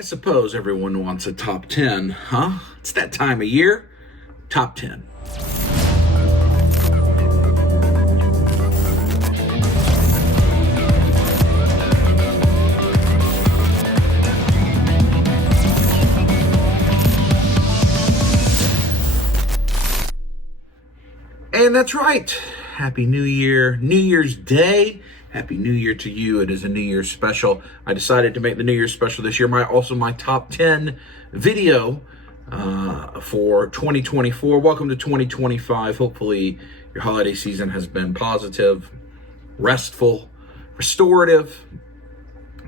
I suppose everyone wants a top 10, huh? It's that time of year. Top 10. And that's right. Happy New Year, New Year's Day. Happy New Year to you. It is a New Year's special. I decided to make the New Year's special this year also my top 10 video for 2024. Welcome to 2025. Hopefully your holiday season has been positive, restful, restorative.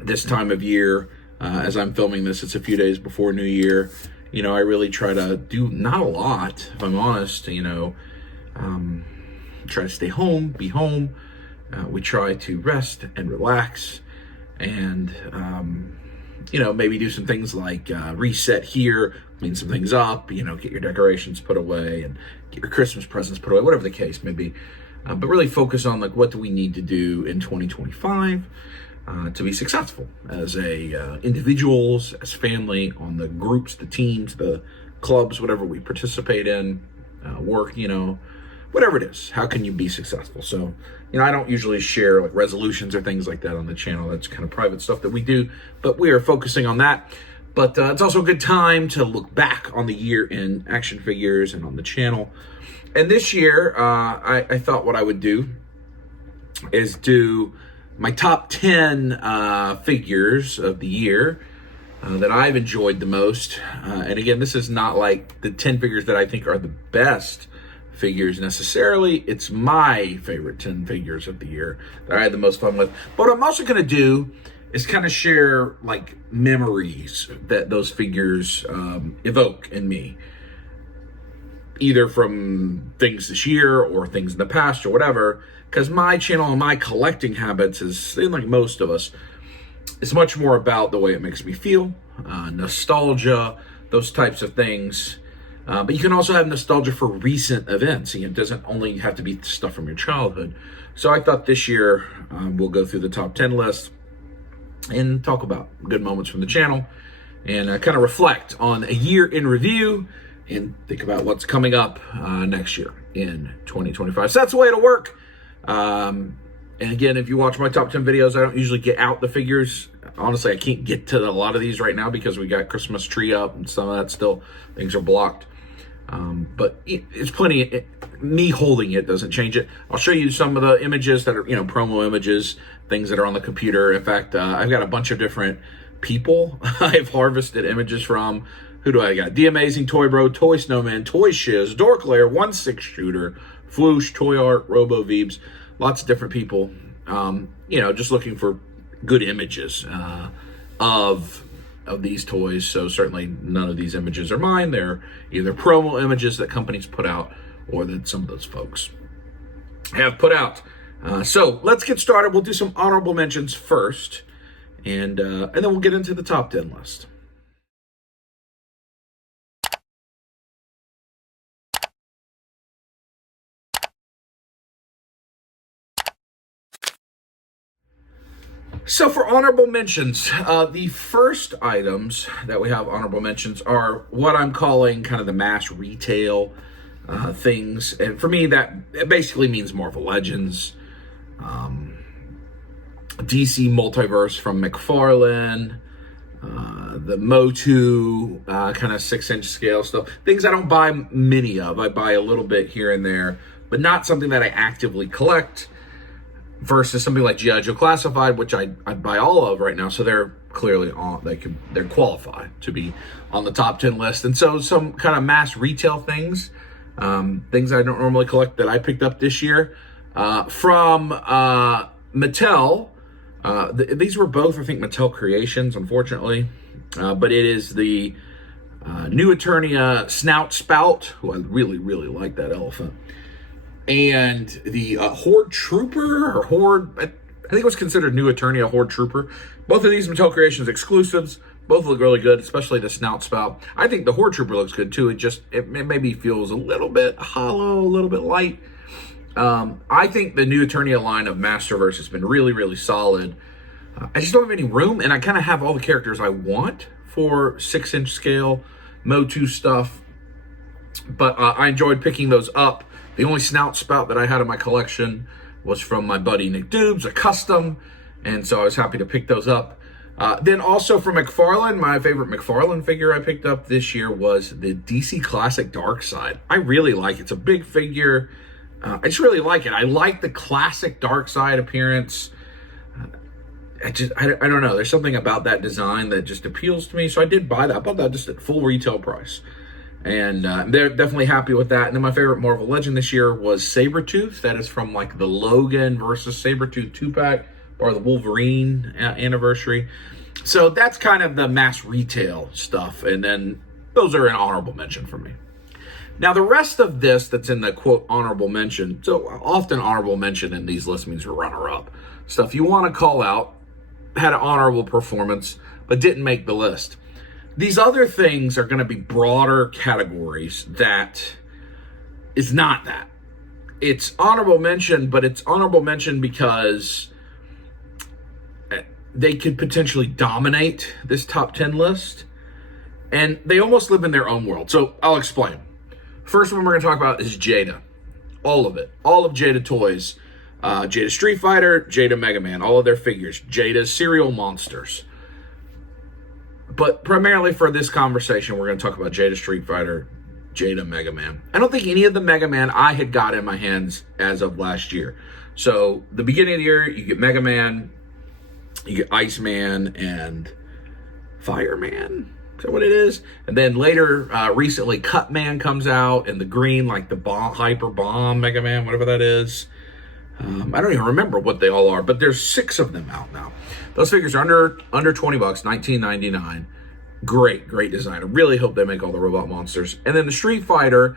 This time of year, as I'm filming this, it's a few days before New Year. You know, I really try to do not a lot, if I'm honest, try to stay home, be home. We try to rest and relax and, maybe do some things like reset here, clean some things up, get your decorations put away and get your Christmas presents put away, whatever the case may be. But really focus on what do we need to do in 2025 to be successful as individuals, as family, on the groups, the teams, the clubs, whatever we participate in, work, whatever it is. How can you be successful? So, I don't usually share resolutions or things like that on the channel. That's kind of private stuff that we do, but we are focusing on that. But it's also a good time to look back on the year in action figures and on the channel. And this year, I thought what I would do is do my top 10 figures of the year that I've enjoyed the most. And again, this is not like the 10 figures that I think are the best figures necessarily. It's my favorite 10 figures of the year that I had the most fun with. But what I'm also going to do is kind of share memories that those figures evoke in me, either from things this year or things in the past or whatever. Because my channel and my collecting habits is, like most of us, it's much more about the way it makes me feel, nostalgia, those types of things. But you can also have nostalgia for recent events. It doesn't only have to be stuff from your childhood. So I thought this year we'll go through the top 10 list and talk about good moments from the channel and kind of reflect on a year in review and think about what's coming up next year in 2025. So that's the way it'll work. And again, if you watch my top 10 videos, I don't usually get out the figures. Honestly, I can't get to a lot of these right now because we got Christmas tree up and some of that still, things are blocked. But it's plenty, me holding it doesn't change it. I'll show you some of the images that are, promo images, things that are on the computer. In fact, I've got a bunch of different people I've harvested images from. Who do I got? The Amazing Toy Bro, Toy Snowman, Toy Shiz, Dork Lair, 1/6 Floosh, Toy Art, Robo Veebs, lots of different people, just looking for good images of these toys. So certainly none of these images are mine. They're either promo images that companies put out or that some of those folks have put out. So let's get started. We'll do some honorable mentions first, and then we'll get into the top 10 list. So for honorable mentions, the first items that we have honorable mentions are what I'm calling kind of the mass retail things. And for me, that it basically means Marvel Legends, DC Multiverse from McFarlane, the Motu kind of 6-inch scale stuff. Things I don't buy many of. I buy a little bit here and there, but not something that I actively collect. Versus something like G.I. Joe Classified, which I buy all of right now, so they're clearly they're qualified to be on the top 10 list. And so some kind of mass retail things I don't normally collect that I picked up this year from Mattel. These were both, I think, Mattel Creations, unfortunately, but it is the New Eternia Snout Spout, who I really, really like that elephant. And the Horde Trooper, or Horde, I think it was considered New Eternia Horde Trooper. Both of these Mattel Creations exclusives. Both look really good, especially the Snout Spout. I think the Horde Trooper looks good too. It maybe feels a little bit hollow, a little bit light. I think the New Eternia line of Masterverse has been really, really solid. I just don't have any room, and I kind of have all the characters I want for 6-inch scale Motu stuff, but I enjoyed picking those up. The only snout spout that I had in my collection was from my buddy Nick Doobs, a custom, and so I was happy to pick those up. Then also for McFarlane, my favorite McFarlane figure I picked up this year was the DC Classic Darkseid. I really like it. It's a big figure. I just really like it. I like the classic Darkseid appearance. I don't know. There's something about that design that just appeals to me. So I did buy that. I bought that just at full retail price. And they're definitely happy with that. And then my favorite Marvel Legend this year was Sabretooth. That is from like the Logan versus Sabretooth 2-pack, or the Wolverine anniversary. So that's kind of the mass retail stuff. And then those are an honorable mention for me. Now, the rest of this that's in the quote honorable mention, so often honorable mention in these lists means runner-up. Stuff you want to call out, had an honorable performance, but didn't make the list. These other things are going to be broader categories that is not that. It's honorable mention, but it's honorable mention because they could potentially dominate this top 10 list, and they almost live in their own world. So I'll explain. First one we're going to talk about is Jada. All of it. All of Jada toys. Jada Street Fighter, Jada Mega Man, all of their figures. Jada Cereal Monsters. But primarily for this conversation, we're going to talk about Jada Street Fighter, Jada Mega Man. I don't think any of the Mega Man I had got in my hands as of last year. So the beginning of the year, you get Mega Man, you get Iceman, and Fireman. Is that what it is? And then later, recently, Cutman comes out in the green, like the bomb, Hyper Bomb Mega Man, whatever that is. I don't even remember what they all are, but there's 6 of them out now. Those figures are under $20, $19.99. Great design. I really hope they make all the robot monsters. And then the Street Fighter,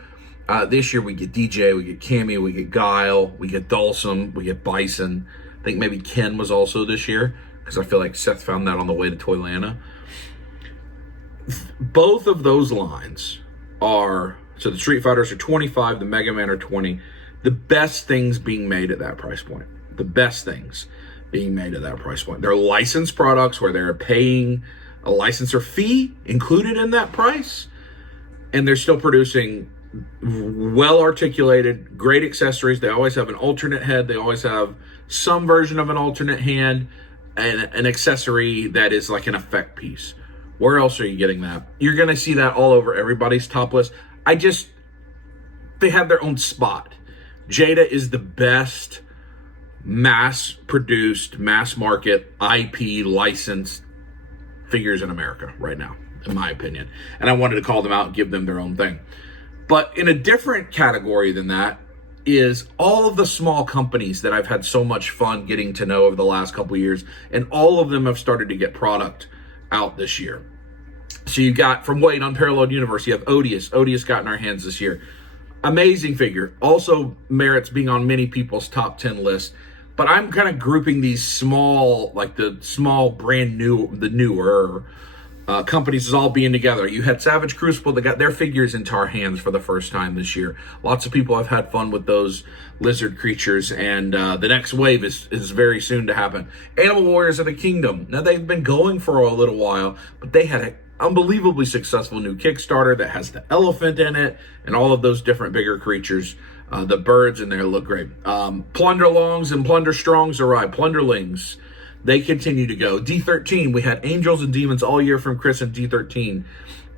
this year we get DJ, we get Cammy, we get Guile, we get Dhalsim, we get Bison. I think maybe Ken was also this year, because I feel like Seth found that on the way to Toylanta. Both of those lines are, so the Street Fighters are 25, the Mega Man are 20. The best things being made at that price point. The best things being made at that price point. They're licensed products where they're paying a licensor fee included in that price, and they're still producing well-articulated, great accessories. They always have an alternate head. They always have some version of an alternate hand and an accessory that is like an effect piece. Where else are you getting that? You're going to see that all over everybody's top list. They have their own spot. Jada is the best mass-produced, mass-market, IP licensed figures in America right now, in my opinion. And I wanted to call them out and give them their own thing. But in a different category than that is all of the small companies that I've had so much fun getting to know over the last couple of years, and all of them have started to get product out this year. So you got, from Wade, Unparalleled Universe, you have Odious. Odious got in our hands this year. Amazing figure. Also merits being on many people's top 10 list. But I'm kind of grouping these small, like the small brand new, the newer companies as all being together. You had Savage Crucible that got their figures into our hands for the first time this year. Lots of people have had fun with those lizard creatures, and the next wave is very soon to happen. Animal Warriors of the Kingdom. Now, they've been going for a little while, but they had an unbelievably successful new Kickstarter that has the elephant in it and all of those different bigger creatures. The birds in there look great. Plunderlongs and Plunderstrongs arrive. Plunderlings, they continue to go. D13, we had Angels and Demons all year from Chris and D13.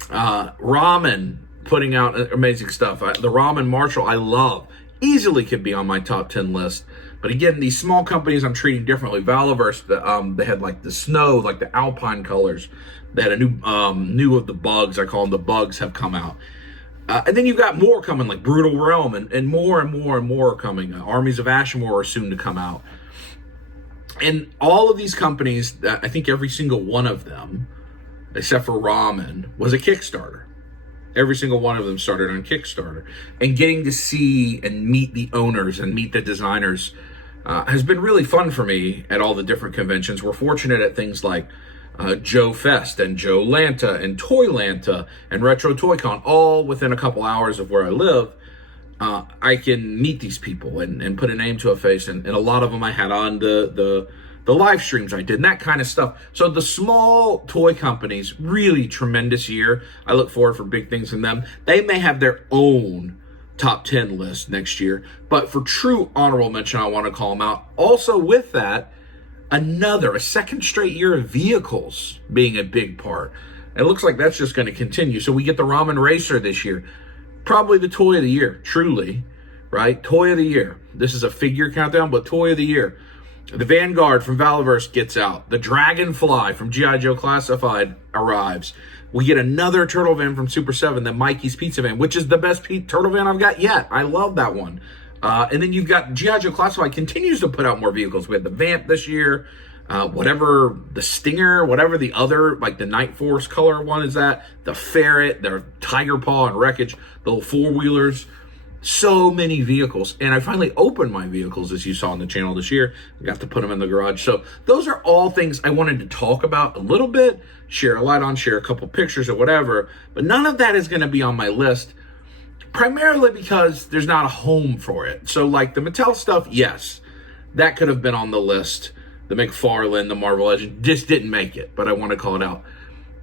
Ramen putting out amazing stuff. The Ramen Marshall I love. Easily could be on my top 10 list. But again, these small companies I'm treating differently. Valaverse, they had like the snow, like the alpine colors. They had a new of the bugs. I call them the bugs have come out. And then you've got more coming, like Brutal Realm, and more are coming. Armies of Ashmore are soon to come out. And all of these companies, I think every single one of them, except for Ramen, was a Kickstarter. Every single one of them started on Kickstarter. And getting to see and meet the owners and meet the designers has been really fun for me at all the different conventions. We're fortunate at things like Joe Fest and Joe Lanta and Toy Lanta and Retro Toy Con, all within a couple hours of where I live. I can meet these people and put a name to a face, and a lot of them I had on the the live streams I did, and that kind of stuff. So the small toy companies, really tremendous year. I look forward for big things from them. They may have their own top 10 list next year, but for true honorable mention, I want to call them out. Also with that, a second straight year of vehicles being a big part. It looks like that's just going to continue. So we get the Ramen Racer this year. Probably the toy of the year, truly, right? Toy of the year. This is a figure countdown, but toy of the year. The Vanguard from Valiverse gets out. The Dragonfly from G.I. Joe Classified arrives. We get another turtle van from Super 7, the Mikey's Pizza Van, which is the best turtle van I've got yet. I love that one. And then you've got G.I. Joe Classified continues to put out more vehicles. We had the Vamp this year, whatever the Stinger, whatever the other, like the Night Force color one is that, the Ferret, the Tiger Paw and Wreckage, the little four-wheelers. So many vehicles. And I finally opened my vehicles, as you saw on the channel this year. I got to put them in the garage. So those are all things I wanted to talk about a little bit, share a light on, share a couple pictures or whatever. But none of that is going to be on my list, primarily because there's not a home for it. So like the Mattel stuff, yes, that could have been on the list. The McFarlane, the Marvel Legend, just didn't make it, but I want to call it out.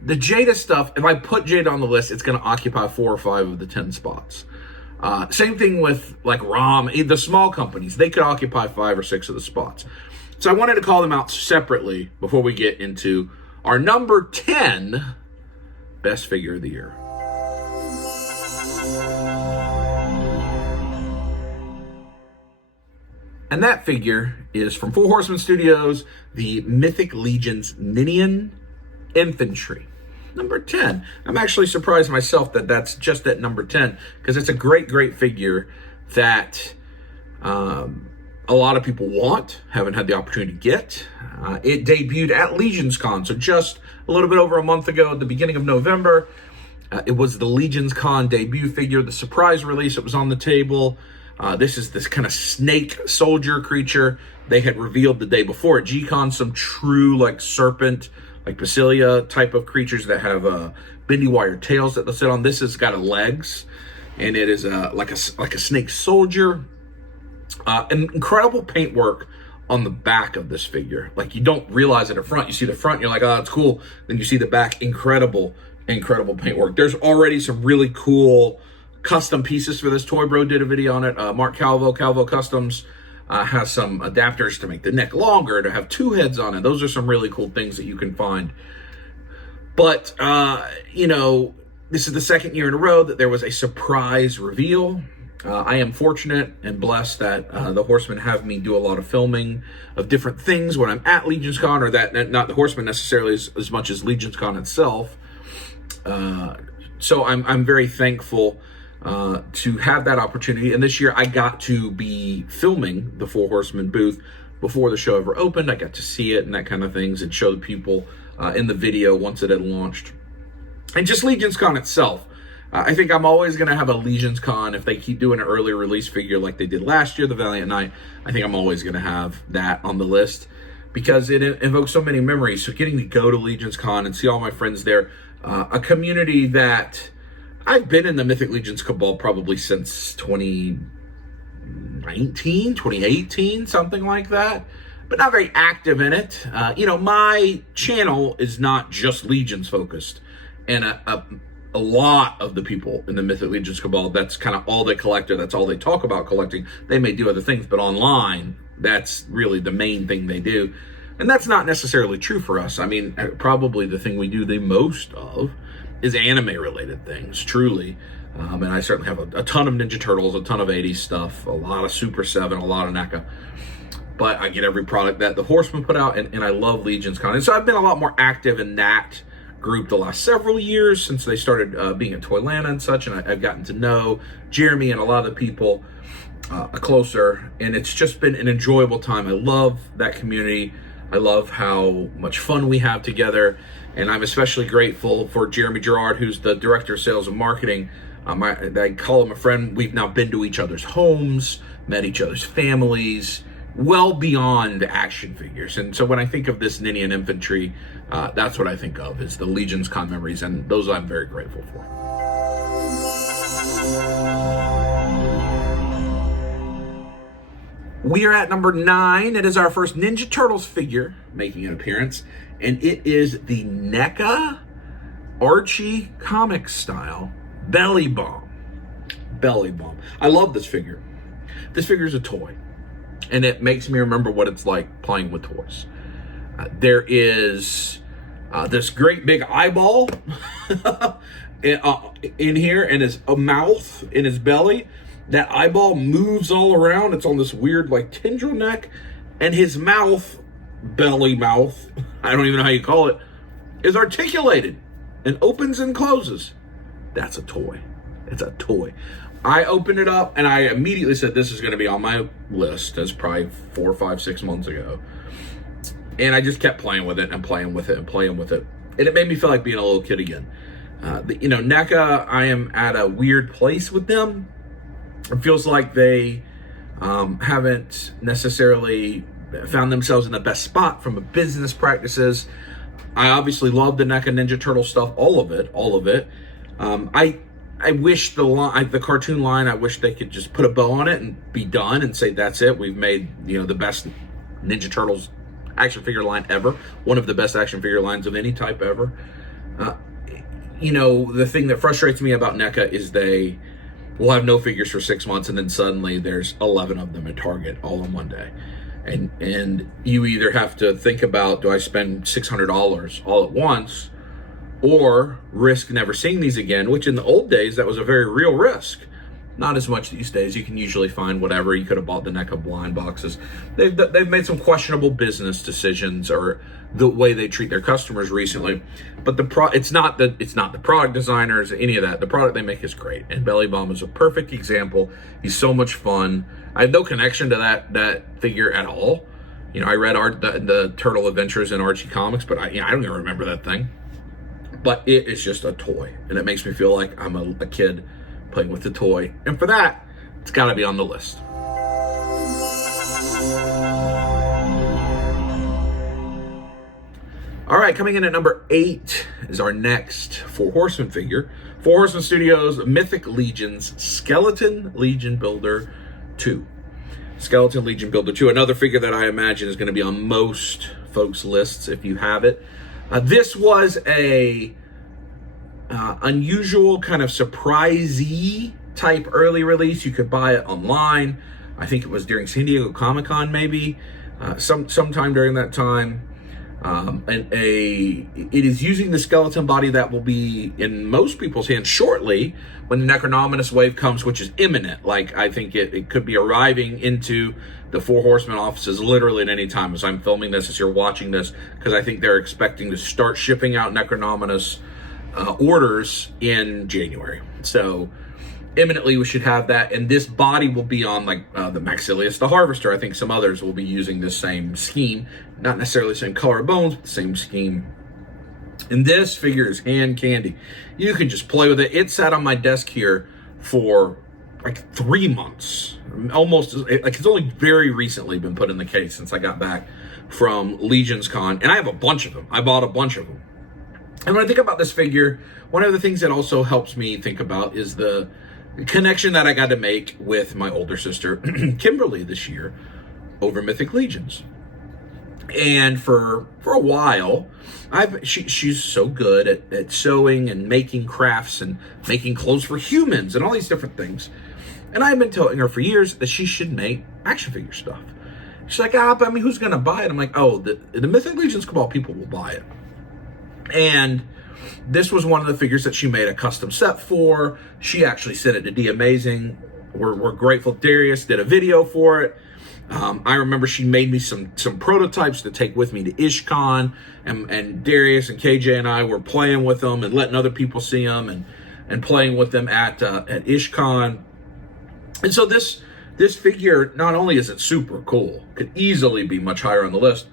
The Jada stuff, if I put Jada on the list, it's going to occupy 4 or 5 of the 10 spots. Same thing with like ROM, the small companies, they could occupy 5 or 6 of the spots. So I wanted to call them out separately before we get into our number 10 best figure of the year. And that figure is from Four Horsemen Studios, the Mythic Legion's Ninian Infantry. Number 10. I'm actually surprised myself that that's just at number 10, because it's a great, great figure that a lot of people want, haven't had the opportunity to get. It debuted at Legions Con, so just a little bit over a month ago at the beginning of November. It was the Legions Con debut figure, the surprise release. It was on the table. This is this kind of snake soldier creature. They had revealed the day before at G-Con some true like serpent, like Basilia type of creatures that have bendy wire tails that they'll sit on. This has got legs, and it is like a snake soldier. And incredible paintwork on the back of this figure. Like you don't realize it up front. You see the front, you're like, oh, it's cool. Then you see the back, incredible paintwork. There's already some really cool custom pieces for this. Toy Bro did a video on it. Mark Calvo Customs has some adapters to make the neck longer, to have 2 heads on it. Those are some really cool things that you can find. But, you know, this is the second year in a row that there was a surprise reveal. I am fortunate and blessed that the Horsemen have me do a lot of filming of different things when I'm at Legions Con, or that not the Horsemen necessarily as much as Legions Con itself. So I'm very thankful to have that opportunity. And this year I got to be filming the Four Horsemen booth before the show ever opened. I got to see it and that kind of things, and show the people in the video once it had launched. And just Legions Con itself. I think I'm always going to have a Legions Con. If they keep doing an early release figure like they did last year, the Valiant Knight, I think I'm always going to have that on the list, because it invokes so many memories. So getting to go to Legions Con and see all my friends there, a community that I've been in the Mythic Legions Cabal probably since 2019, 2018, something like that, but not very active in it. You know, my channel is not just Legions focused, and a lot of the people in the Mythic Legions Cabal, that's kind of all they collect, or that's all they talk about collecting. They may do other things, but online, that's really the main thing they do. And that's not necessarily true for us. I mean, probably the thing we do the most of is anime-related things, truly. And I certainly have a ton of Ninja Turtles, a ton of 80s stuff, a lot of Super 7, a lot of NECA. But I get every product that the Horsemen put out, and I love Legions Con. And so I've been a lot more active in that group the last several years since they started being at Toylanta and such, and I've gotten to know Jeremy and a lot of the people closer, and it's just been an enjoyable time. I love that community. I love how much fun we have together, and I'm especially grateful for Jeremy Gerard, who's the Director of Sales and Marketing. I call him a friend. We've now been to each other's homes, met each other's families, well beyond action figures. And so when I think of this Ninian Infantry, that's what I think of, is the Legions Con memories, and those I'm very grateful for. We are at number 9. It is our first Ninja Turtles figure making an appearance, and it is the NECA Archie comic style Belly Bomb. Belly Bomb. I love this figure. This figure is a toy, and it makes me remember what it's like playing with toys. There is this great big eyeball in here, and his mouth in his belly. That eyeball moves all around. It's on this weird like tendril neck, and his mouth, belly mouth, I don't even know how you call it, is articulated and opens and closes. That's a toy. It's a toy. I opened it up and I immediately said this is going to be on my list. That's probably 4, 5, 6 months ago. And I just kept playing with it and playing with it and playing with it. And it made me feel like being a little kid again. NECA, I am at a weird place with them. It feels like they haven't necessarily found themselves in the best spot from a business practices. I obviously love the NECA Ninja Turtle stuff, all of it. I wish the cartoon line, I wish they could just put a bow on it and be done and say that's it. We've made the best Ninja Turtles action figure line ever, one of the best action figure lines of any type ever. The thing that frustrates me about NECA is they will have no figures for 6 months, and then suddenly there's 11 of them at Target all in one day. And you either have to think about, do I spend $600 all at once, or risk never seeing these again, which in the old days, that was a very real risk. Not as much these days. You can usually find whatever. You could have bought the NECA blind boxes. They've made some questionable business decisions or the way they treat their customers recently. But it's not the product designers, any of that. The product they make is great. And Belly Bomb is a perfect example. He's so much fun. I have no connection to that figure at all. I read the Turtle Adventures in Archie Comics, but I don't even remember that thing. But it is just a toy, and it makes me feel like I'm a kid playing with the toy. And for that, it's got to be on the list. All right, coming in at number 8 is our next Four Horsemen figure. Four Horsemen Studios Mythic Legions Skeleton Legion Builder 2. Skeleton Legion Builder 2, another figure that I imagine is going to be on most folks' lists if you have it. This was a unusual kind of surprisey type early release. You could buy it online. I think it was during San Diego Comic-Con, maybe sometime during that time. It is using the skeleton body that will be in most people's hands shortly when the Necronominous wave comes, which is imminent. Like, I think it could be arriving into the Four Horsemen offices literally at any time as I'm filming this, as you're watching this, because I think they're expecting to start shipping out Necronominous orders in January. So imminently we should have that, and this body will be on like the Maxilius the Harvester. I think some others will be using this same scheme, not necessarily the same color of bones, but the same scheme. And this figure is hand candy. You can just play with it. It sat on my desk here for like 3 months, almost like it's only very recently been put in the case since I got back from Legions Con, and I have a bunch of them. I bought a bunch of them. And when I think about this figure, one of the things that also helps me think about is the connection that I got to make with my older sister, Kimberly, this year over Mythic Legions. And for a while, she's so good at sewing and making crafts and making clothes for humans and all these different things. And I've been telling her for years that she should make action figure stuff. She's like, but I mean, who's going to buy it? I'm like, the Mythic Legions Cabal people will buy it. And this was one of the figures that she made a custom set for. She actually sent it to D Amazing. We're grateful. Darius did a video for it. I remember she made me some prototypes to take with me to IshCon, and Darius and KJ and I were playing with them and letting other people see them and playing with them at IshCon. And so this figure, not only is it super cool, could easily be much higher on the list,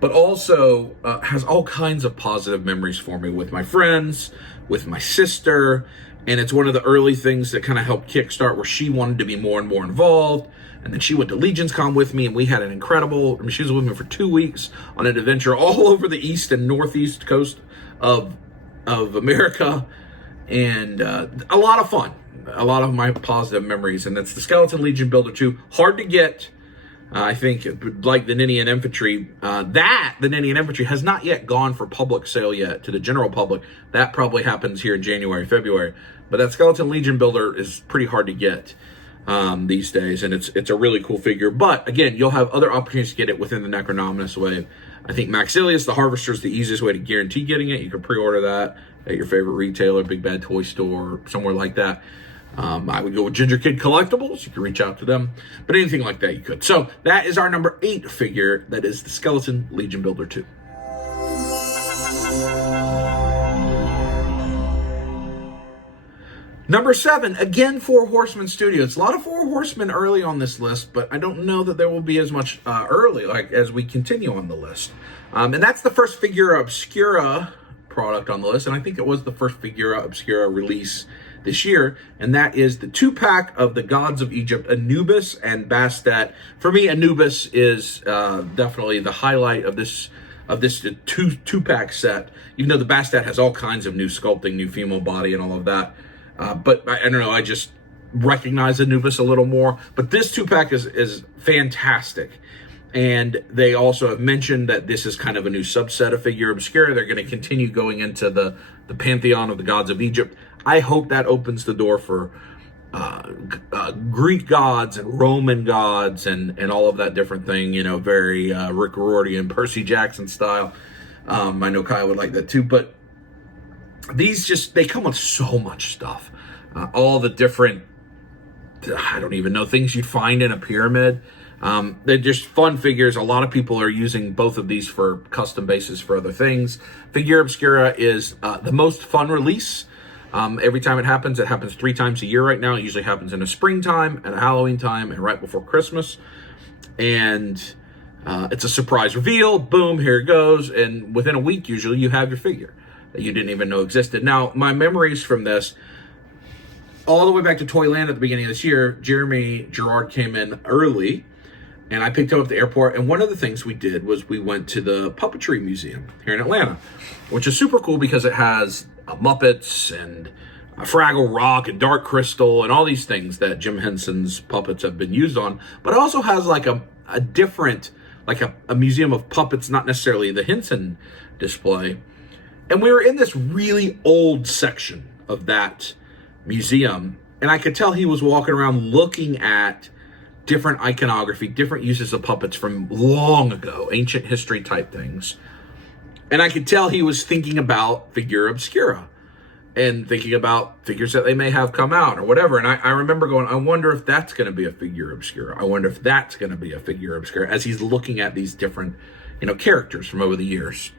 but also has all kinds of positive memories for me with my friends, with my sister, and it's one of the early things that kind of helped kickstart where she wanted to be more and more involved. And then she went to Legions Con with me, and we had an incredible, she was with me for 2 weeks on an adventure all over the east and northeast coast of America, and a lot of fun. A lot of my positive memories, and that's the Skeleton Legion Builder 2. Hard to get. I think, like the Ninian Infantry, the Ninian Infantry has not yet gone for public sale yet to the general public. That probably happens here in January, February. But that Skeleton Legion builder is pretty hard to get these days, and it's a really cool figure. But again, you'll have other opportunities to get it within the Necronominus wave. I think Maxilius, the Harvester, is the easiest way to guarantee getting it. You can pre-order that at your favorite retailer, Big Bad Toy Store, somewhere like that. I would go with Ginger Kid Collectibles. You can reach out to them. But anything like that, you could. So that is our number 8 figure. That is the Skeleton Legion Builder 2. Number 7, again, Four Horsemen Studios. A lot of Four Horsemen early on this list, but I don't know that there will be as much early as we continue on the list. And that's the first Figura Obscura product on the list, and I think it was the first Figura Obscura release this year, and that is the 2-pack of the Gods of Egypt, Anubis and Bastet. For me, Anubis is definitely the highlight of this two-pack set, even though the Bastet has all kinds of new sculpting, new female body, and all of that. But I don't know, I just recognize Anubis a little more. But this 2-pack is fantastic. And they also have mentioned that this is kind of a new subset of Figura Obscura. They're going to continue going into the pantheon of the Gods of Egypt. I hope that opens the door for Greek gods and Roman gods and all of that different thing, you know, very Rick Riordan, Percy Jackson style. I know Kai would like that too, but these they come with so much stuff. All the different, I don't even know, things you'd find in a pyramid. They're just fun figures. A lot of people are using both of these for custom bases for other things. Figura Obscura is the most fun release. Every time it happens 3 times a year right now. It usually happens in a springtime, and a Halloween time, and right before Christmas. And it's a surprise reveal. Boom, here it goes. And within a week, usually, you have your figure that you didn't even know existed. Now, my memories from this, all the way back to Toyland at the beginning of this year, Jeremy Gerard came in early, and I picked him up at the airport. And one of the things we did was we went to the Puppetry Museum here in Atlanta, which is super cool because it has Muppets and Fraggle Rock and Dark Crystal and all these things that Jim Henson's puppets have been used on. But it also has like a different, like a museum of puppets, not necessarily the Henson display. And we were in this really old section of that museum, and I could tell he was walking around looking at different iconography, different uses of puppets from long ago, ancient history type things. And I could tell he was thinking about Figura Obscura and thinking about figures that they may have come out or whatever. And I remember going, I wonder if that's going to be a Figura Obscura. I wonder if that's going to be a Figura Obscura, as he's looking at these different, characters from over the years.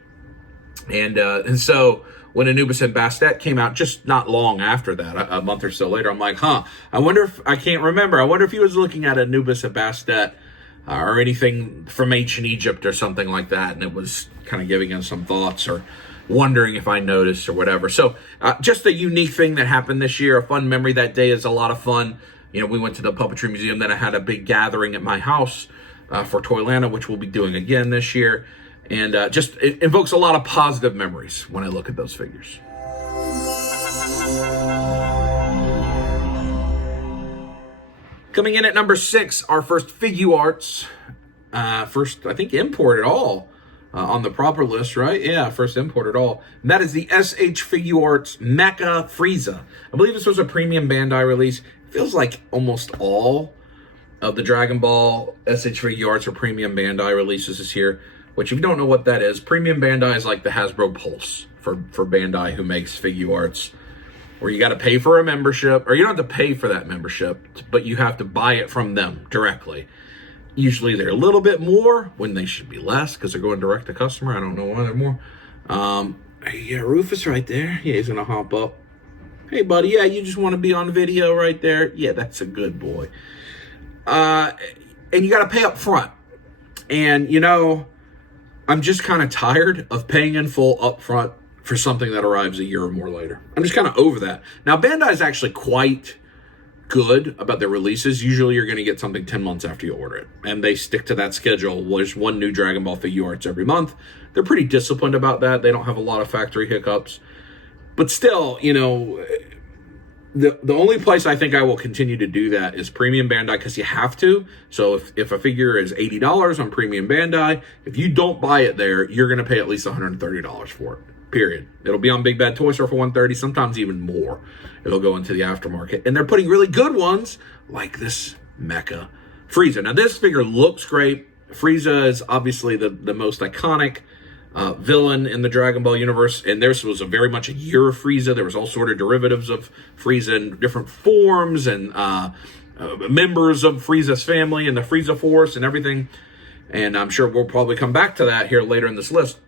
And so when Anubis and Bastet came out just not long after that, a month or so later, I'm like, I wonder if, I can't remember. I wonder if he was looking at Anubis and Bastet or anything from ancient Egypt or something like that. And it was kind of giving us some thoughts or wondering if I noticed or whatever. So just a unique thing that happened this year, a fun memory. That day is a lot of fun. We went to the Puppetry Museum. Then I had a big gathering at my house for Toylanta, which we'll be doing again this year. And it invokes a lot of positive memories when I look at those figures. Coming in at number 6, our first Figuarts. First, I think, import at all on the proper list, right? Yeah, first import at all. And that is the SH Figuarts Mecha Frieza. I believe this was a premium Bandai release. It feels like almost all of the Dragon Ball SH Figuarts are premium Bandai releases this year. Which, if you don't know what that is, premium Bandai is like the Hasbro Pulse for Bandai, who makes Figuarts, where you got to pay for a membership, or you don't have to pay for that membership, but you have to buy it from them directly. Usually they're a little bit more when they should be less because they're going direct to customer. I don't know why they're more. Yeah, Rufus right there. Yeah, he's going to hop up. Hey, buddy. Yeah, you just want to be on video right there? Yeah, that's a good boy. And you got to pay up front. And, I'm just kind of tired of paying in full up front for something that arrives a year or more later. I'm just kind of over that. Now, Bandai is actually quite good about their releases. Usually you're going to get something 10 months after you order it. And they stick to that schedule. There's one new Dragon Ball Figuarts every month. They're pretty disciplined about that. They don't have a lot of factory hiccups. But still, The only place I think I will continue to do that is Premium Bandai, because you have to. So if a figure is $80 on Premium Bandai, if you don't buy it there, you're going to pay at least $130 for it, period. It'll be on Big Bad Toy Store for $130, sometimes even more. It'll go into the aftermarket. And they're putting really good ones, like this Mecha Frieza. Now, this figure looks great. Frieza is obviously the most iconic villain in the Dragon Ball universe, and this was very much a year of Frieza. There was all sort of derivatives of Frieza in different forms, and members of Frieza's family and the Frieza Force and everything. And I'm sure we'll probably come back to that here later in this list.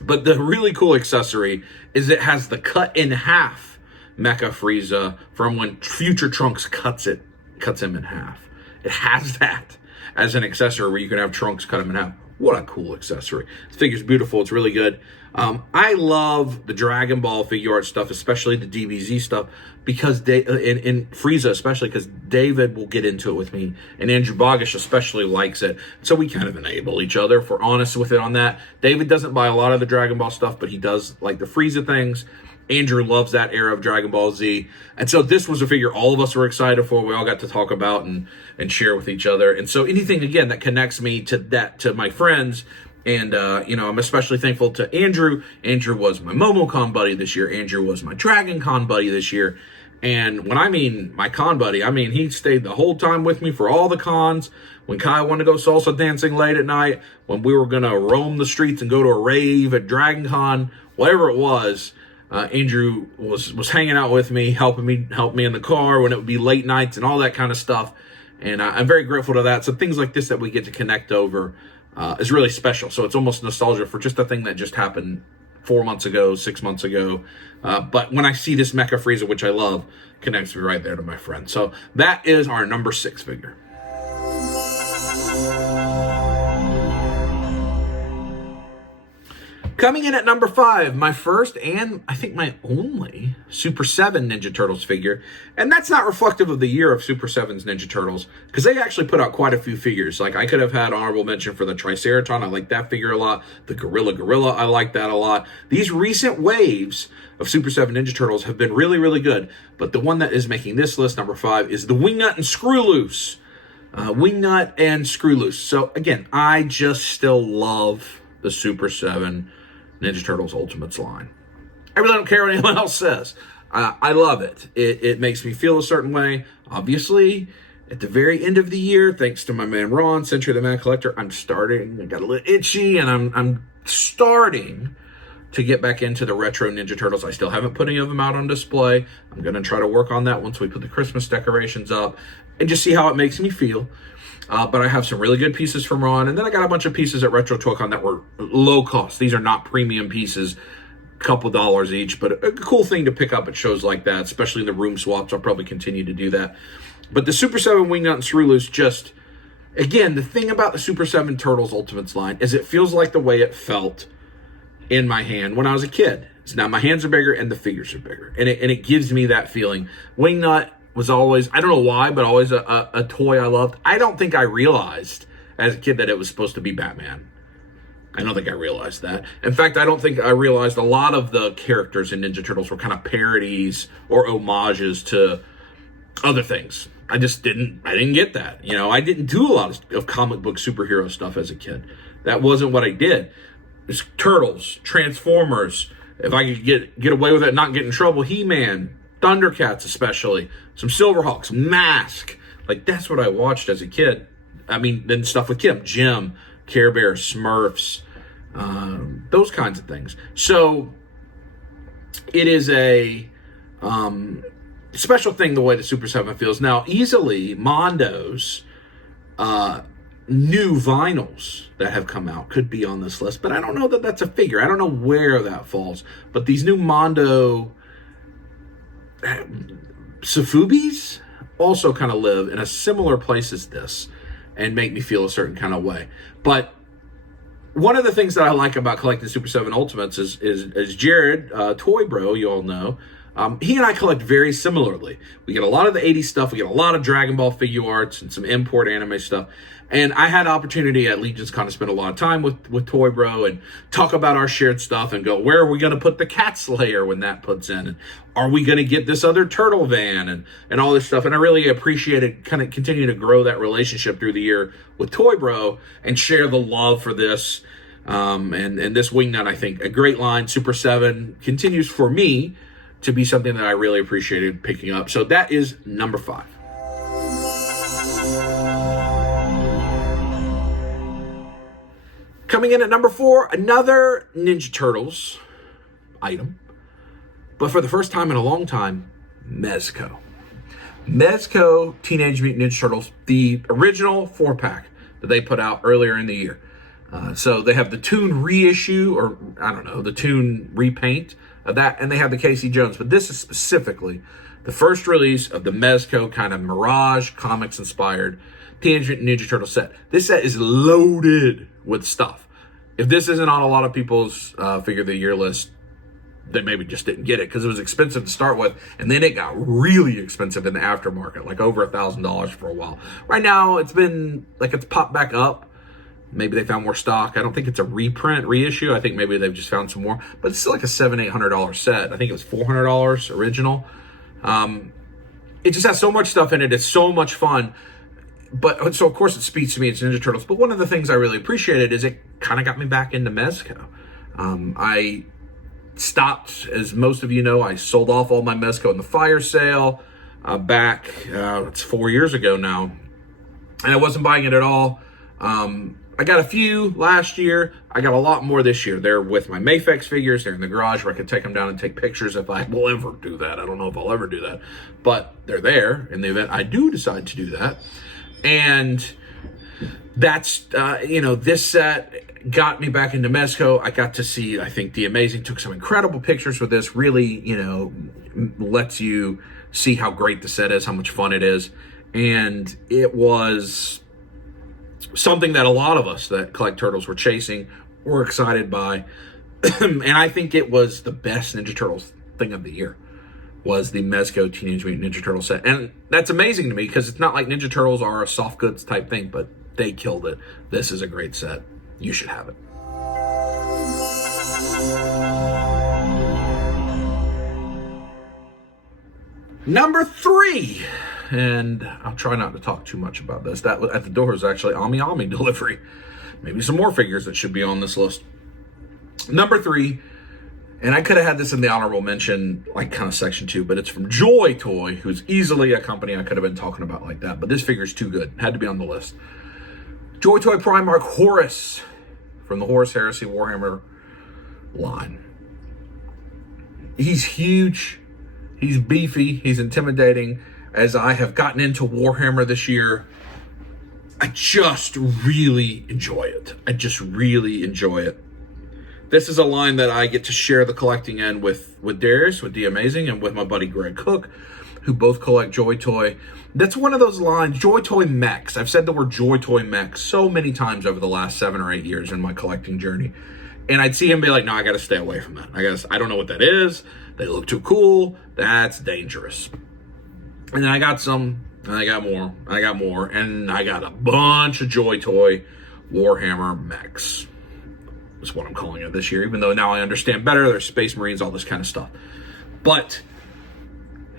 But the really cool accessory is it has the cut in half Mecha Frieza from when future Trunks cuts him in half. It has that as an accessory where you can have Trunks cut him in half. What a cool accessory. This figure's beautiful. It's really good. I love the Dragon Ball figure art stuff, especially the DBZ stuff, because in Frieza especially, because David will get into it with me, and Andrew Bogish especially likes it. So we kind of enable each other, if we're honest with it on that. David doesn't buy a lot of the Dragon Ball stuff, but he does like the Frieza things. Andrew loves that era of Dragon Ball Z. And so this was a figure all of us were excited for. We all got to talk about and share with each other. And so anything, again, that connects me to my friends. And, I'm especially thankful to Andrew. Andrew was my MomoCon buddy this year. Andrew was my Dragon Con buddy this year. And when I mean my con buddy, I mean he stayed the whole time with me for all the cons. When Kai wanted to go salsa dancing late at night, when we were going to roam the streets and go to a rave at Dragon Con, whatever it was, Andrew was hanging out with me, helping me in the car when it would be late nights and all that kind of stuff. And I'm very grateful to that. So things like this that we get to connect over is really special. So it's almost nostalgia for just a thing that just happened 4 months ago, 6 months ago. But when I see this Mecha Frieza, which I love, connects me right there to my friend. So that is our number 6 figure. Coming in at number 5, my first and I think my only Super 7 Ninja Turtles figure. And that's not reflective of the year of Super 7's Ninja Turtles, because they actually put out quite a few figures. Like, I could have had honorable mention for the Triceraton. I like that figure a lot. The Gorilla, I like that a lot. These recent waves of Super 7 Ninja Turtles have been really, really good. But the one that is making this list, number 5, is the Wingnut and Screw Loose. Wingnut and Screw Loose. So, again, I just still love the Super 7 Ninja Turtles Ultimates line. I really don't care what anyone else says. I love it. It makes me feel a certain way. Obviously, at the very end of the year, thanks to my man Ron, Century of the Man Collector, I got a little itchy, and I'm starting to get back into the retro Ninja Turtles. I still haven't put any of them out on display. I'm going to try to work on that once we put the Christmas decorations up and just see how it makes me feel. But I have some really good pieces from Ron, and then I got a bunch of pieces at Retro Toy-Con that were low cost. These are not premium pieces, a couple dollars each, but a cool thing to pick up at shows like that, especially in the room swaps. I'll probably continue to do that. But the Super 7 Wingnut and Screw Loose, just, again, the thing about the Super 7 Turtles Ultimates line is it feels like the way it felt in my hand when I was a kid. So now my hands are bigger and the figures are bigger, and it gives me that feeling. Wingnut was always, I don't know why, but always a toy I loved. I don't think I realized as a kid that it was supposed to be Batman. I don't think I realized that. In fact, I don't think I realized a lot of the characters in Ninja Turtles were kind of parodies or homages to other things. I didn't get that. I didn't do a lot of comic book superhero stuff as a kid. That wasn't what I did. It's Turtles, Transformers. If I could get away with it and not get in trouble, He-Man, Thundercats especially, some Silverhawks, Mask. Like, that's what I watched as a kid. I mean, then stuff with Jim, Care Bears, Smurfs, those kinds of things. So it is a special thing the way the Super 7 feels. Now, easily, Mondo's new vinyls that have come out could be on this list, but I don't know that that's a figure. I don't know where that falls. But these new Mondo Safubis also kind of live in a similar place as this and make me feel a certain kind of way. But one of the things that I like about collecting Super 7 Ultimates is Jared, Toy Bro, you all know, He and I collect very similarly. We get a lot of the 80s stuff. We get a lot of Dragon Ball figure arts and some import anime stuff. And I had opportunity at Legion's Con to spend a lot of time with Toy Bro and talk about our shared stuff and go, where are we going to put the Cat Slayer when that puts in? And are we going to get this other turtle van and all this stuff? And I really appreciated kind of continuing to grow that relationship through the year with Toy Bro and share the love for this. And this Wingnut, I think, a great line. Super 7 continues for me to be something that I really appreciated picking up. So that is number 5. Coming in at number 4, another Ninja Turtles item. But for the first time in a long time, Mezco. Mezco Teenage Mutant Ninja Turtles, the original 4-pack that they put out earlier in the year. So they have the Toon reissue, or I don't know, the Toon repaint of that, and they have the Casey Jones. But this is specifically the first release of the Mezco kind of Mirage Comics inspired Teenage Mutant Ninja Turtle set. This set is loaded with stuff. If this isn't on a lot of people's figure of the year list, they maybe just didn't get it because it was expensive to start with, and then it got really expensive in the aftermarket, like over $1,000 for a while. Right now, it's popped back up. Maybe they found more stock. I don't think it's a reissue. I think maybe they've just found some more, but it's still like a $700-800 set. I think it was $400 original. It just has so much stuff in it. It's so much fun. But so of course it speaks to me. It's Ninja Turtles. But one of the things I really appreciated is it kind of got me back into Mezco. I stopped, as most of you know, I sold off all my Mezco in the fire sale back, it's 4 years ago now. And I wasn't buying it at all. I got a few last year. I got a lot more this year. They're with my Mayfex figures. They're in the garage where I can take them down and take pictures if I will ever do that. I don't know if I'll ever do that. But they're there in the event I do decide to do that. And that's, this set got me back into Mezco. I got to see, I think, The Amazing took some incredible pictures with this. Really, lets you see how great the set is, how much fun it is. And it was something that a lot of us that collect turtles were chasing, were excited by. And I think it was the best Ninja Turtles thing of the year, was the Mezco Teenage Mutant Ninja Turtle set. And that's amazing to me because it's not like Ninja Turtles are a soft goods type thing, but they killed it. This is a great set. You should have it. Number 3. And I'll try not to talk too much about this. That at the door is actually EMMI delivery. Maybe some more figures that should be on this list. Number 3, and I could have had this in the honorable mention, like kind of section 2, but it's from Joy Toy, who's easily a company I could have been talking about like that, but this figure's too good. Had to be on the list. Joy Toy Primarch Horus from the Horus Heresy Warhammer line. He's huge. He's beefy. He's intimidating. As I have gotten into Warhammer this year, I just really enjoy it. I just really enjoy it. This is a line that I get to share the collecting end with Darius, with The Amazing, and with my buddy Greg Cook, who both collect Joy Toy. That's one of those lines, Joy Toy mechs. I've said the word Joy Toy mech so many times over the last 7 or 8 years in my collecting journey. And I'd see him be like, no, I got to stay away from that. I don't know what that is. They look too cool. That's dangerous. And then I got some, and I got more, and I got more, and I got a bunch of Joy Toy Warhammer mechs. That's what I'm calling it this year, even though now I understand better. There's Space Marines, all this kind of stuff. But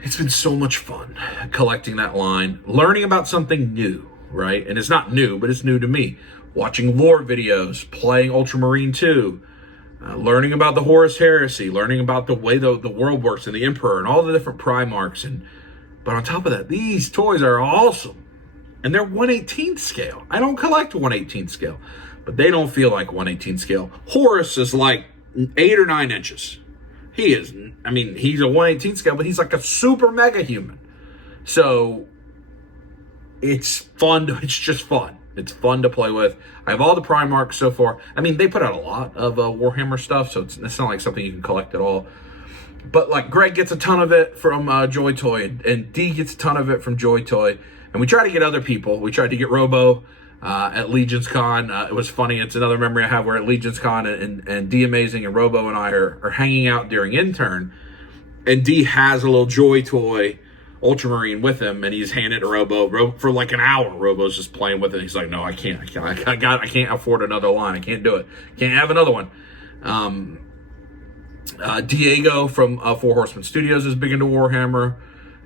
it's been so much fun collecting that line, learning about something new, right? And it's not new, but it's new to me. Watching lore videos, playing Ultramarine 2, learning about the Horus Heresy, learning about the way the world works and the Emperor and all the different Primarchs. But on top of that, these toys are awesome. And they're 1/18th scale. I don't collect 1/18th scale, but they don't feel like 1/18th scale. Horus is like 8 or 9 inches. He's a 1/18th scale, but he's like a super mega human. So it's fun. It's just fun. It's fun to play with. I have all the Primarchs so far. They put out a lot of Warhammer stuff, so it's not like something you can collect at all. But like Greg gets a ton of it from Joy Toy, and Dee gets a ton of it from Joy Toy. And we try to get other people. We tried to get Robo at Legion's Con. It was funny. It's another memory I have where at Legion's Con and The Amazing and Robo and I are hanging out during intern. And D has a little Joy Toy Ultramarine with him, and he's handing it to Robo for like an hour. Robo's just playing with it. He's like, no, I can't afford another line. I can't do it. Can't have another one. Diego from Four Horsemen Studios is big into Warhammer.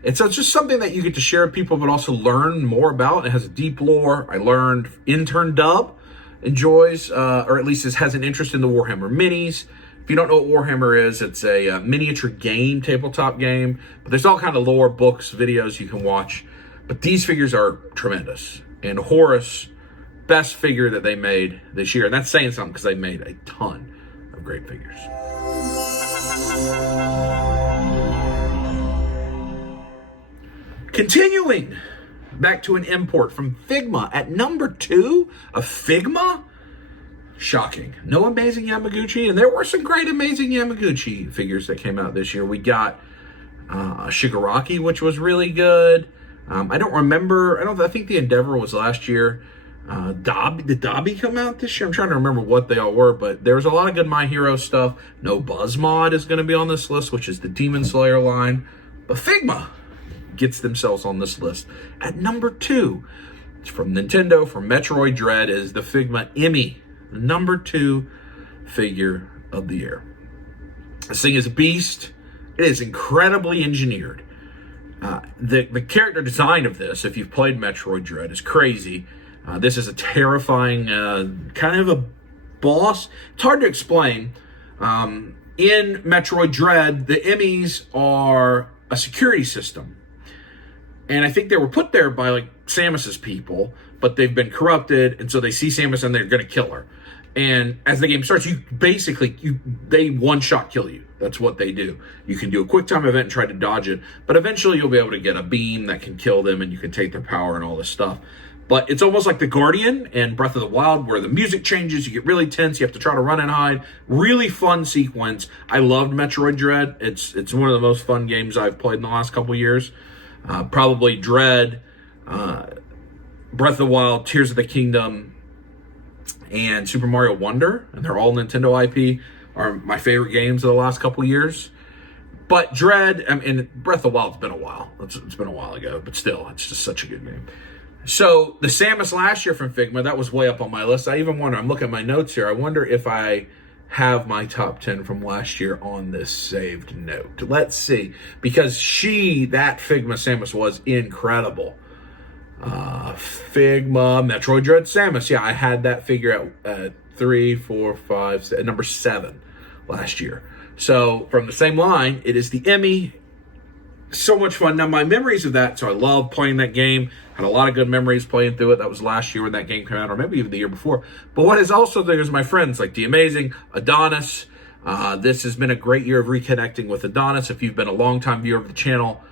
And so it's just something that you get to share with people, but also learn more about. It has a deep lore. I learned Intern Dub enjoys, or at least has an interest in the Warhammer minis. If you don't know what Warhammer is, it's a miniature game, tabletop game. But there's all kind of lore, books, videos you can watch. But these figures are tremendous. And Horus, best figure that they made this year. And that's saying something because they made a ton of great figures. Continuing back to an import from Figma at number 2 of Figma. Shocking. No Amazing Yamaguchi, and there were some great Amazing Yamaguchi figures that came out this year. We got Shigaraki, which was really good. I think the Endeavor was last year. Did Dobby come out this year? I'm trying to remember what they all were, but there was a lot of good My Hero stuff. No Buzzmod is going to be on this list, which is the Demon Slayer line. But Figma gets themselves on this list at number 2. It's from Nintendo, from Metroid Dread, is the Figma EMMI, the number 2 figure of the year. This thing is a beast. It is incredibly engineered. The character design of this, if you've played Metroid Dread, is crazy. This is a terrifying kind of a boss. It's hard to explain. In Metroid Dread, the EMMIs are a security system. And I think they were put there by like Samus's people, but they've been corrupted, and so they see Samus and they're going to kill her. And as the game starts, they one-shot kill you. That's what they do. You can do a quick time event and try to dodge it, but eventually you'll be able to get a beam that can kill them, and you can take their power and all this stuff. But it's almost like the Guardian and Breath of the Wild, where the music changes, you get really tense, you have to try to run and hide. Really fun sequence. I loved Metroid Dread. It's one of the most fun games I've played in the last couple years. Probably Dread, Breath of the Wild, Tears of the Kingdom, and Super Mario Wonder, and they're all Nintendo IP, are my favorite games of the last couple years. But Dread, and Breath of the Wild's been a while. It's been a while ago, but still, it's just such a good game. So the Samus last year from Figma, that was way up on my list. I even wonder, I'm looking at my notes here, I wonder if I have my top 10 from last year on this saved note. Let's see. Because that Figma Samus was incredible. Figma, Metroid Dread Samus. Yeah, I had that figure at 3, 4, 5, 6, number 7 last year. So from the same line, it is the EMMI. So much fun. Now, my memories of that, so I love playing that game. Had a lot of good memories playing through it. That was last year when that game came out, or maybe even the year before. But what is also there is my friends like The Amazing, Adonis. This has been a great year of reconnecting with Adonis. If you've been a longtime viewer of the channel,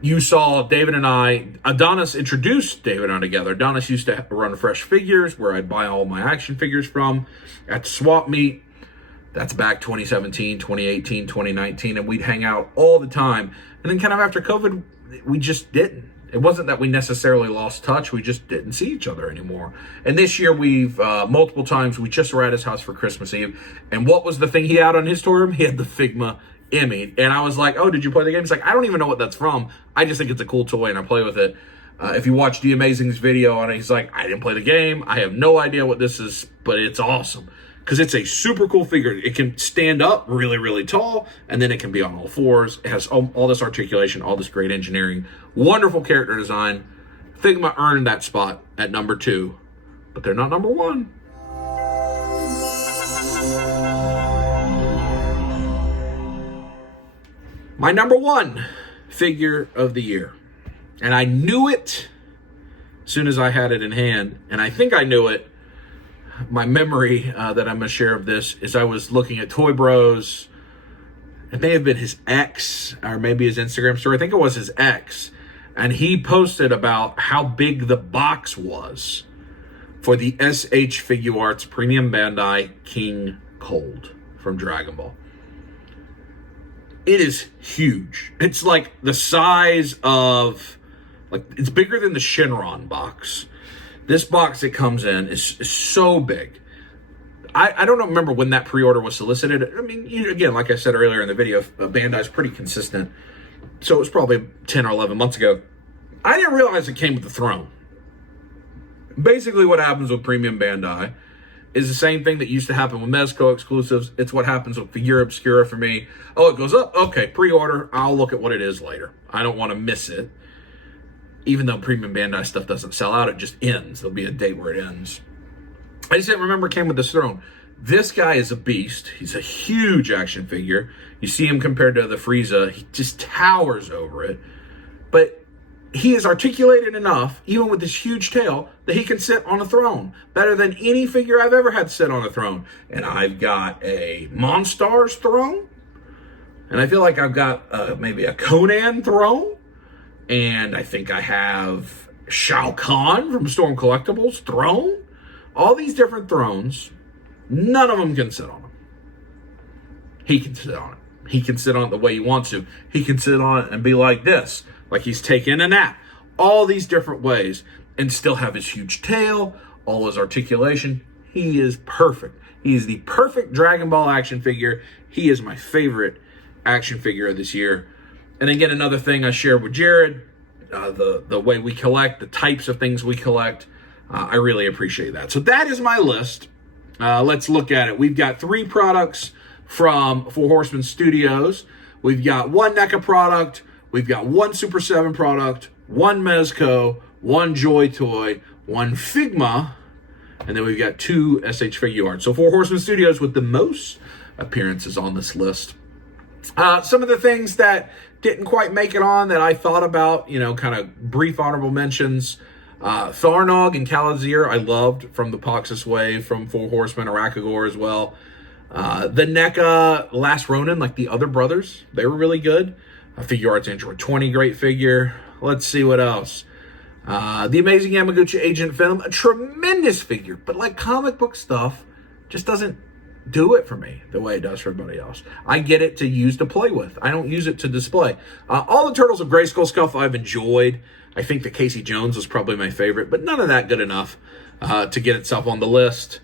you saw David and I, Adonis introduced David and I together. Adonis used to run Fresh Figures, where I'd buy all my action figures from at the swap meet. That's back 2017, 2018, 2019, and we'd hang out all the time. And then kind of after COVID, we just didn't. It wasn't that we necessarily lost touch, we just didn't see each other anymore. And this year we've, multiple times, we just were at his house for Christmas Eve. And what was the thing he had on his toy room? He had the Figma EMMI. And I was like, oh, did you play the game? He's like, I don't even know what that's from. I just think it's a cool toy and I play with it. If you watch The Amazing's video on it, he's like, I didn't play the game. I have no idea what this is, but it's awesome. Because it's a super cool figure. It can stand up really, really tall, and then it can be on all fours. It has all this articulation, all this great engineering, wonderful character design. Figma earned that spot at number 2, but they're not number 1. My number 1 figure of the year. And I knew it as soon as I had it in hand, and I think I knew it. My memory that I'm going to share of this is I was looking at Toy Bros. It may have been his ex, or maybe his Instagram story. I think it was his ex. And he posted about how big the box was for the SH Figuarts Premium Bandai King Cold from Dragon Ball. It is huge. It's like the size of, it's bigger than the Shenron box. This box it comes in is so big. I don't remember when that pre-order was solicited. I mean, again, like I said earlier in the video, Bandai's pretty consistent. So it was probably 10 or 11 months ago. I didn't realize it came with the throne. Basically what happens with Premium Bandai is the same thing that used to happen with Mezco exclusives. It's what happens with Figura Obscura for me. Oh, it goes up? Okay, pre-order. I'll look at what it is later. I don't want to miss it. Even though Premium Bandai stuff doesn't sell out, it just ends. There'll be a date where it ends. I just didn't remember it came with this throne. This guy is a beast. He's a huge action figure. You see him compared to the Frieza. He just towers over it. But he is articulated enough, even with this huge tail, that he can sit on a throne. Better than any figure I've ever had sit on a throne. And I've got a Monstars throne. And I feel like I've got maybe a Conan throne. And I think I have Shao Kahn from Storm Collectibles throne. All these different thrones, none of them can sit on them. He can sit on it. He can sit on it the way he wants to. He can sit on it and be like this, like he's taking a nap. All these different ways, and still have his huge tail, all his articulation. He is perfect. He is the perfect Dragon Ball action figure. He is my favorite action figure of this year. And again, another thing I shared with Jared, the way we collect, the types of things we collect. I really appreciate that. So that is my list. Let's look at it. We've got 3 products from Four Horsemen Studios. We've got 1 NECA product. We've got 1 Super 7 product, 1 Mezco, 1 Joy Toy, 1 Figma, and then we've got 2 SH Figuarts. So Four Horsemen Studios with the most appearances on this list. Some of the things that didn't quite make it on that I thought about, kind of brief honorable mentions. Tharnog and Kalazir I loved from the Poxus wave, from Four Horsemen, Arakagor as well. The NECA Last Ronin, like the other brothers, they were really good. Figuarts Android 20, great figure. Let's see what else. The Amazing Yamaguchi Agent Venom, a tremendous figure, but like comic book stuff just doesn't do it for me the way it does for everybody else. I get it to use to play with. I don't use it to display. All the Turtles of Grayskull Scuff I've enjoyed. I think that Casey Jones was probably my favorite, but none of that good enough to get itself on the list.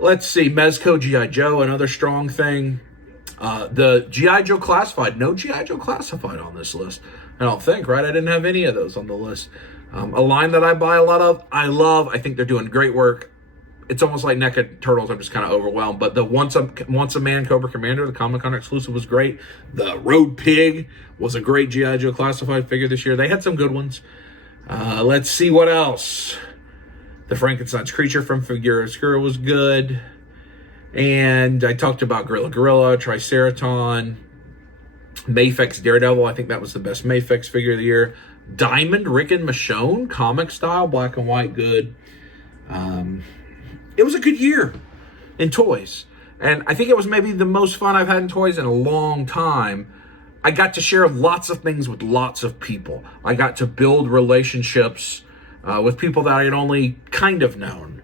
Let's see, Mezco G.I. Joe, another strong thing. The G.I. Joe Classified, no G.I. Joe Classified on this list. I don't think, right? I didn't have any of those on the list. A line that I buy a lot of, I love. I think they're doing great work. It's almost like NECA Turtles. I'm just kind of overwhelmed. But the Once a Man Cobra Commander, the Comic-Con exclusive, was great. The Road Pig was a great G.I. Joe Classified figure this year. They had some good ones. Let's see what else. The Frankenstein's Creature from Figura Obscura was good. And I talked about Gorilla, Triceraton, Mafex Daredevil. I think that was the best Mafex figure of the year. Diamond Rick and Michonne, comic style, black and white, good. It was a good year in toys. And I think it was maybe the most fun I've had in toys in a long time. I got to share lots of things with lots of people. I got to build relationships with people that I had only kind of known.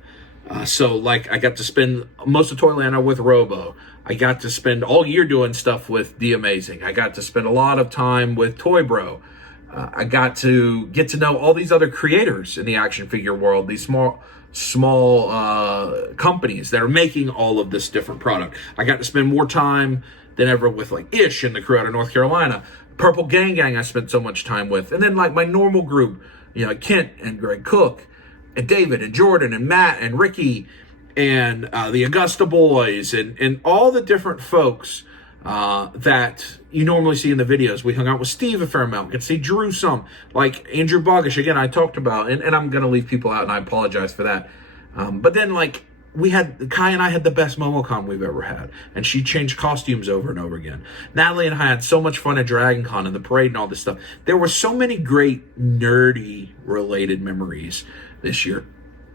So, like, I got to spend most of Toyland with Robo. I got to spend all year doing stuff with The Amazing. I got to spend a lot of time with Toy Bro. I got to get to know all these other creators in the action figure world, these small companies that are making all of this different product. I got to spend more time than ever with like Ish and the crew out of North Carolina. Purple Gang I spent so much time with. And then like my normal group, Kent and Greg Cook and David and Jordan and Matt and Ricky and the Augusta Boys and all the different folks that you normally see in the videos. We hung out with Steve a fair amount. We could see Drew some. Like Andrew Bogish, again, I talked about, and I'm going to leave people out, and I apologize for that. But then, like, Kai and I had the best MomoCon we've ever had, and she changed costumes over and over again. Natalie and I had so much fun at Dragon Con and the parade and all this stuff. There were so many great nerdy-related memories this year.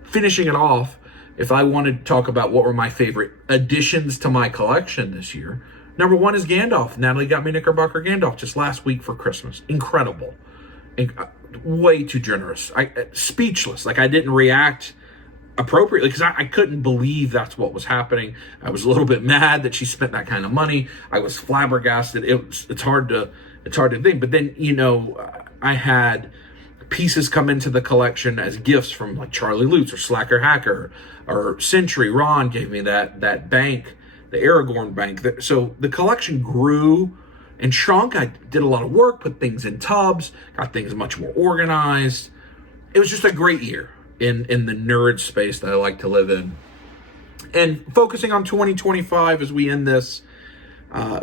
Finishing it off, if I wanted to talk about what were my favorite additions to my collection this year, number 1 is Gandalf. Natalie got me Knickerbocker Gandalf just last week for Christmas. Incredible. Way too generous. Speechless. Like, I didn't react appropriately because I couldn't believe that's what was happening. I was a little bit mad that she spent that kind of money. I was flabbergasted. It's hard to think. But then, I had pieces come into the collection as gifts from like Charlie Lutz or Slacker Hacker or Century. Ron gave me that bank, the Aragorn bank. So the collection grew and shrunk. I did a lot of work, put things in tubs, got things much more organized. It was just a great year in the nerd space that I like to live in. And focusing on 2025 as we end this,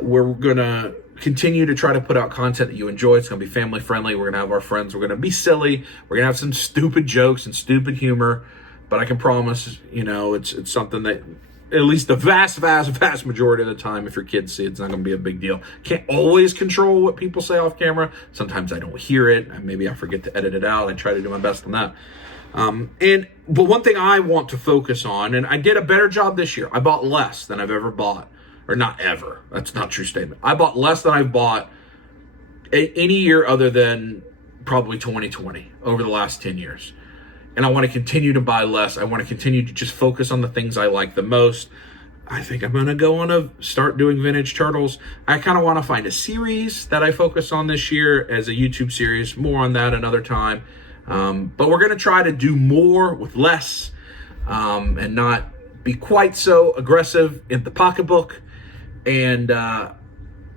we're going to continue to try to put out content that you enjoy. It's going to be family friendly. We're going to have our friends. We're going to be silly. We're going to have some stupid jokes and stupid humor. But I can promise, it's something that at least the vast majority of the time, if your kids see it, it's not going to be a big deal. Can't always control what people say off camera. Sometimes I don't hear it. And maybe I forget to edit it out. I try to do my best on that. But one thing I want to focus on, and I did a better job this year. I bought less than I've ever bought. Or not ever. That's not a true statement. I bought less than I've bought any year other than probably 2020 over the last 10 years. And I want to continue to buy less. I want to continue to just focus on the things I like the most. I think I'm going to start doing vintage turtles. I kind of want to find a series that I focus on this year as a YouTube series. More on that another time. But we're going to try to do more with less and not be quite so aggressive in the pocketbook. And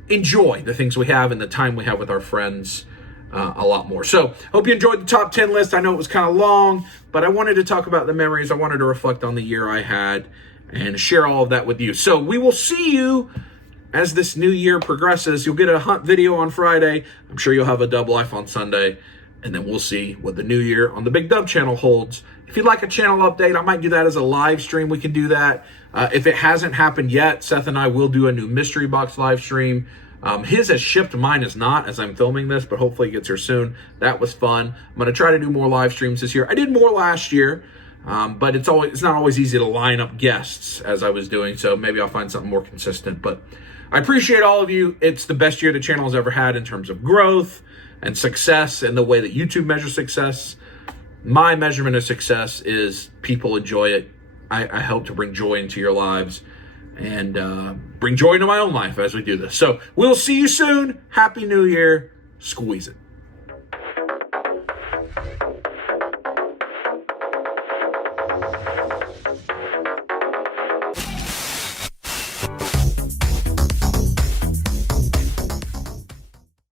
enjoy the things we have and the time we have with our friends a lot more. So, hope you enjoyed the top 10 list. I know it was kind of long, but I wanted to talk about the memories. I wanted to reflect on the year I had and share all of that with you. So, we will see you as this new year progresses. You'll get a hunt video on Friday. I'm sure you'll have a dub life on Sunday. And then we'll see what the new year on the Big Dub channel holds. If you'd like a channel update, I might do that as a live stream. We can do that. If it hasn't happened yet, Seth and I will do a new mystery box live stream. His has shipped, mine is not as I'm filming this, but hopefully it gets here soon. That was fun. I'm going to try to do more live streams this year. I did more last year, but it's not always easy to line up guests as I was doing, so maybe I'll find something more consistent. But I appreciate all of you. It's the best year the channel has ever had in terms of growth and success and the way that YouTube measures success. My measurement of success is people enjoy it. I hope to bring joy into your lives and bring joy into my own life as we do this. So we'll see you soon. Happy New Year. Squeeze it.